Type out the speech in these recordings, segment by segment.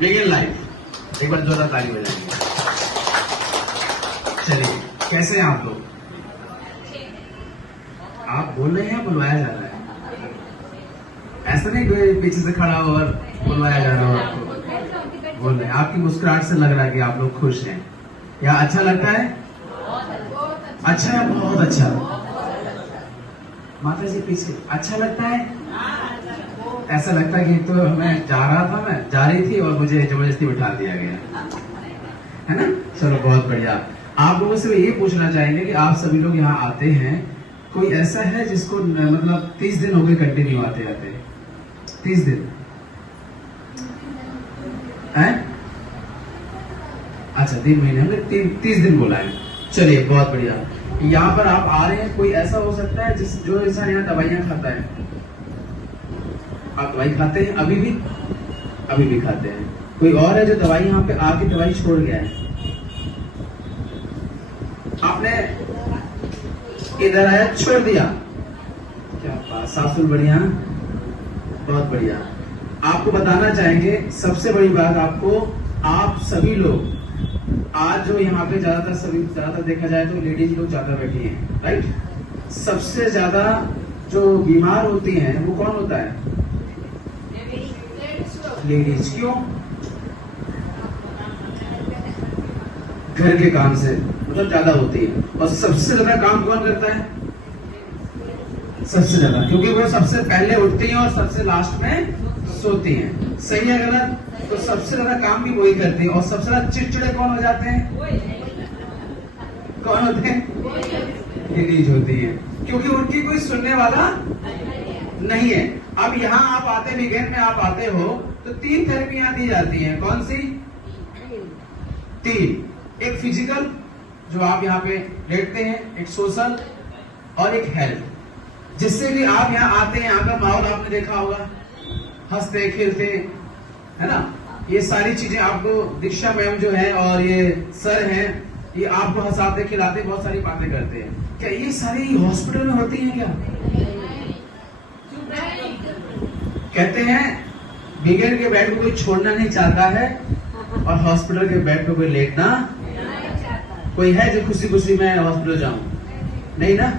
Begin life. एक बार जोरदार ताली बजाएंगे। चलिए, कैसे हैं आप लोग? आप बोल रहे हैं, बुलवाया जा रहा है? ऐसा नहीं कोई पीछे से खड़ा हो और बुलवाया जा रहा हो आपको। बोल रहे हैं, आपकी मुस्कुराहट से लग रहा है कि आप लोग खुश हैं। या अच्छा लगता है? अच्छा है, बहुत अच्छा। माता जी पीछे अच्छा लगता है? ऐसा लगता है कि तो मैं जा रही थी और मुझे जबरदस्ती बिठा दिया गया, है ना। चलो बहुत बढ़िया। आप लोगों से ये पूछना चाहेंगे कि आप सभी लोग यहाँ आते हैं, कोई ऐसा है जिसको मतलब 30 दिन हो गए कंटिन्यू आते आते? 30 दिन है? अच्छा 3 महीने, हमने 30 दिन बोला है। चलिए बहुत बढ़िया। यहाँ पर आप आ रहे हैं, कोई ऐसा हो सकता है जो इंसान यहाँ दवाइयाँ खाता है? आप दवाई खाते हैं अभी भी खाते हैं? कोई और है जो दवाई यहाँ पे आके दवाई छोड़ गया है? आपने इधर आया छोड़ दिया? क्या बात, सासुर बढ़िया, बहुत बढ़िया। आपको बताना चाहेंगे सबसे बड़ी बात, आपको आप सभी लोग आज जो यहाँ पे ज्यादातर देखा जाए तो लेडीज लोग ज्यादा बैठी हैं, राइट। सबसे ज्यादा जो बीमार होती हैं वो कौन होता है? लेडीज। क्यों? घर के काम से मतलब ज्यादा होती है। और सबसे ज्यादा काम कौन करता है? सबसे ज्यादा, क्योंकि वो सबसे पहले उठती हैं और सबसे लास्ट में सोती हैं। सही है गलत? तो सबसे ज्यादा काम भी वही करती हैं। और सबसे ज्यादा चिड़चिड़े कौन हो जाते हैं? कौन होते हैं? लेडीज होती है, क्योंकि उनकी कोई सुनने वाला नहीं है। अब यहाँ आप आते, वीकेंड में आप आते हो तो 3 थेरेपियां दी जाती हैं। कौन सी? 3। एक फिजिकल जो आप यहाँ पे लेटते हैं, एक सोशल और एक हेल्थ। जिससे कि आप यहाँ आते हैं, यहाँ का माहौल आपने देखा होगा, हंसते खेलते, है ना। ये सारी चीजें आपको दीक्षा मैम जो है और ये सर हैं, ये आपको हंसाते खिलाते बहुत सारी बातें करते हैं। क्या ये सारी हॉस्पिटल में होती हैं क्या? कहते हैं बिगड़ के बेड को कोई छोड़ना नहीं चाहता है और हॉस्पिटल के बेड पे कोई लेटना। कोई है जो खुशी खुशी मैं हॉस्पिटल जाऊं? नहीं ना।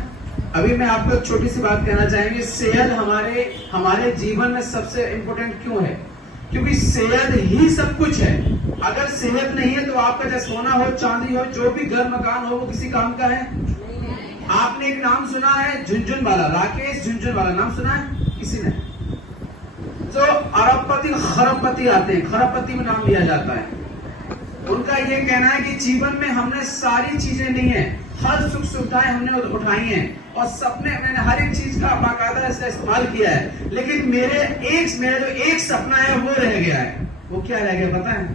अभी मैं आपको एक छोटी सी बात कहना चाहेंगे, सेहत हमारे जीवन में सबसे इंपॉर्टेंट क्यों है? क्योंकि सेहत ही सब कुछ है। अगर सेहत नहीं है तो आपका चाहे सोना हो, चांदी हो, जो भी घर मकान हो, वो किसी काम का है? आपने एक नाम सुना है झुनझुनवाला, राकेश झुनझुनवाला, नाम सुना है किसी ने? तो अरबपति खरबपति आते हैं, खरबपति में नाम लिया जाता है। उनका ये कहना है कि जीवन में हमने सारी चीजें नहीं है, हर सुख सुविधाएं हमने उठाई हैं और सपने, मैंने हर एक चीज का बाकायदा इसका इस्तेमाल किया है, लेकिन मेरा जो एक सपना है वो रह गया है। वो क्या रह गया पता है?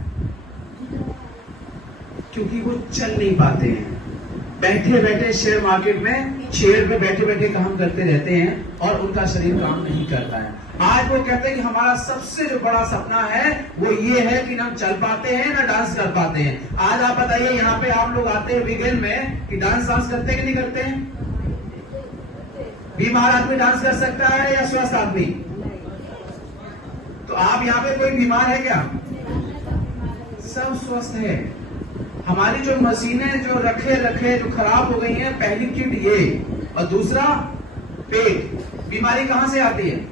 क्योंकि वो चल नहीं पाते हैं, बैठे बैठे शेयर मार्केट में चेयर पे बैठे बैठे काम करते रहते हैं और उनका शरीर काम नहीं करता है। आज वो कहते हैं कि हमारा सबसे जो बड़ा सपना है वो ये है कि ना हम चल पाते हैं ना डांस कर पाते हैं। आज आप बताइए, यहाँ पे आप लोग आते हैं वीकेंड में कि डांस करते कि नहीं करते हैं? बीमार आदमी डांस कर सकता है या स्वस्थ आदमी? तो आप यहाँ पे कोई बीमार है क्या? सब स्वस्थ है। हमारी जो मशीनें जो रखे जो खराब हो गई हैं, पहली चीज ये, और दूसरा पेट। बीमारी कहां से आती है?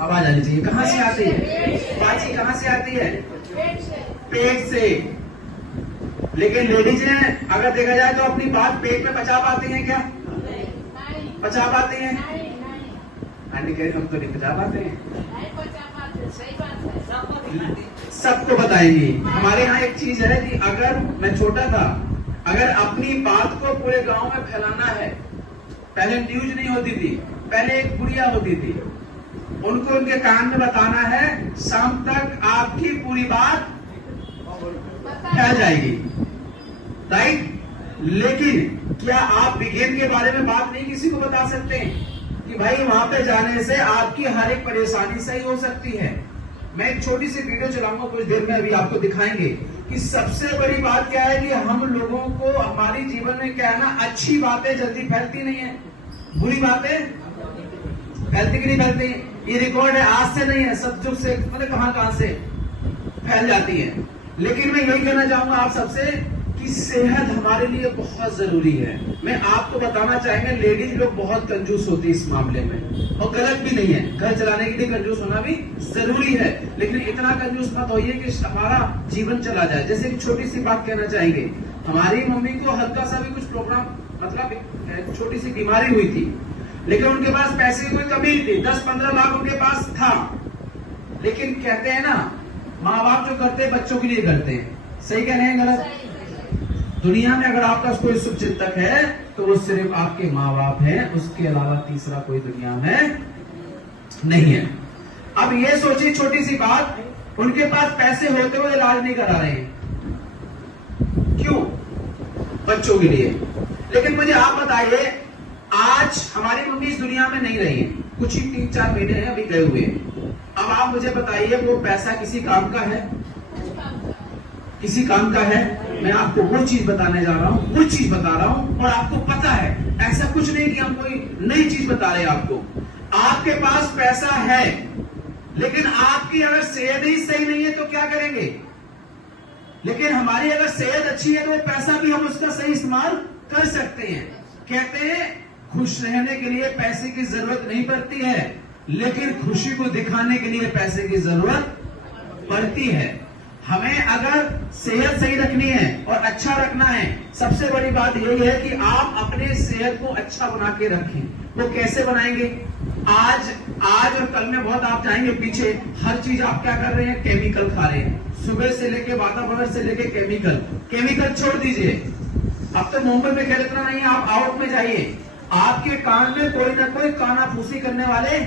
आवाज आनी चाहिए, कहां से आती है? बाजी कहां से आती है? पेट से। लेकिन लेडीज अगर देखा जाए तो अपनी बात पेट में पचा पाती हैं क्या? पचा पाती हैं? आंटी कह रही हम तो नहीं पचा पाते हैं। सबको बताएंगी। हमारे यहाँ एक चीज है कि अगर मैं छोटा था, अगर अपनी बात को पूरे गांव में फैलाना है, पहले न्यूज नहीं होती थी, पहले एक बुढ़िया होती थी, उनको उनके कान में बताना है, शाम तक आपकी पूरी बात फैल जाएगी, राइट। लेकिन क्या आप विज्ञान के बारे में बात नहीं किसी को बता सकते कि भाई वहां पे जाने से आपकी हर एक परेशानी सही हो सकती है? मैं एक छोटी सी वीडियो चलाऊंगा कुछ देर में, अभी आपको दिखाएंगे कि सबसे बड़ी बात क्या है कि हम लोगों को हमारी जीवन में क्या है ना, अच्छी बातें जल्दी फैलती नहीं है, बुरी बातें फैलती कि नहीं फैलती? ये रिकॉर्ड है, आज से नहीं है, सब जुग से, मतलब कहां से फैल जाती है। लेकिन मैं यही कहना चाहूंगा आप सबसे कि सेहत हमारे लिए बहुत जरूरी है। मैं आपको बताना चाहेंगे, लेडीज लोग बहुत कंजूस होती है इस मामले में, और गलत भी नहीं है। घर चलाने के लिए कंजूस होना भी जरूरी है, लेकिन इतना कंजूस मत होइए कि हमारा जीवन चला जाए। जैसे एक छोटी सी बात कहना चाहेंगे, हमारी मम्मी को हल्का सा भी कुछ प्रोग्राम, मतलब छोटी सी बीमारी हुई थी, लेकिन उनके पास पैसे की कोई कमी नहीं थी, 10-15 लाख उनके पास था। लेकिन कहते हैं ना, माँ बाप जो करते हैं बच्चों के लिए करते हैं। सही कह रहे हैं गलत? दुनिया में अगर आपका कोई शुभ चिंतक है तो वो सिर्फ आपके माँ बाप हैं, उसके अलावा तीसरा कोई दुनिया में नहीं है। अब ये सोचिए छोटी सी बात, उनके पास पैसे होते हुए इलाज नहीं करा रहे हैं, क्यों? बच्चों के लिए। लेकिन मुझे आप बताइए, आज हमारी मम्मी इस दुनिया में नहीं रही है, कुछ ही 3-4 महीने हैं अभी गए हुए। अब आप मुझे बताइए, वो पैसा किसी काम का है? किसी काम का है? मैं आपको वो चीज बताने जा रहा हूँ, वो चीज बता रहा हूँ, और आपको पता है, ऐसा कुछ नहीं कि हम कोई नई चीज बता रहे हैं आपको। आपके पास पैसा है, लेकिन आपकी अगर सेहत ही सही नहीं है तो क्या करेंगे? लेकिन हमारी अगर सेहत अच्छी है तो वो पैसा भी हम उसका सही इस्तेमाल कर सकते हैं। कहते हैं खुश रहने के लिए पैसे की जरूरत नहीं पड़ती है, लेकिन खुशी को दिखाने के लिए पैसे की जरूरत पड़ती है। हमें अगर सेहत सही रखनी है और अच्छा रखना है, सबसे बड़ी बात यही है कि आप अपने सेहत को अच्छा बना के रखें। वो कैसे बनाएंगे? आज और कल में बहुत आप जाएंगे पीछे, हर चीज आप क्या कर रहे हैं? केमिकल खा रहे हैं। सुबह से लेके वातावरण से लेके केमिकल छोड़ दीजिए। अब तो मुंबई में खेल इतना नहीं है, आप आउट में जाइए, आपके कान में कोई ना कोई कानाफूसी करने वाले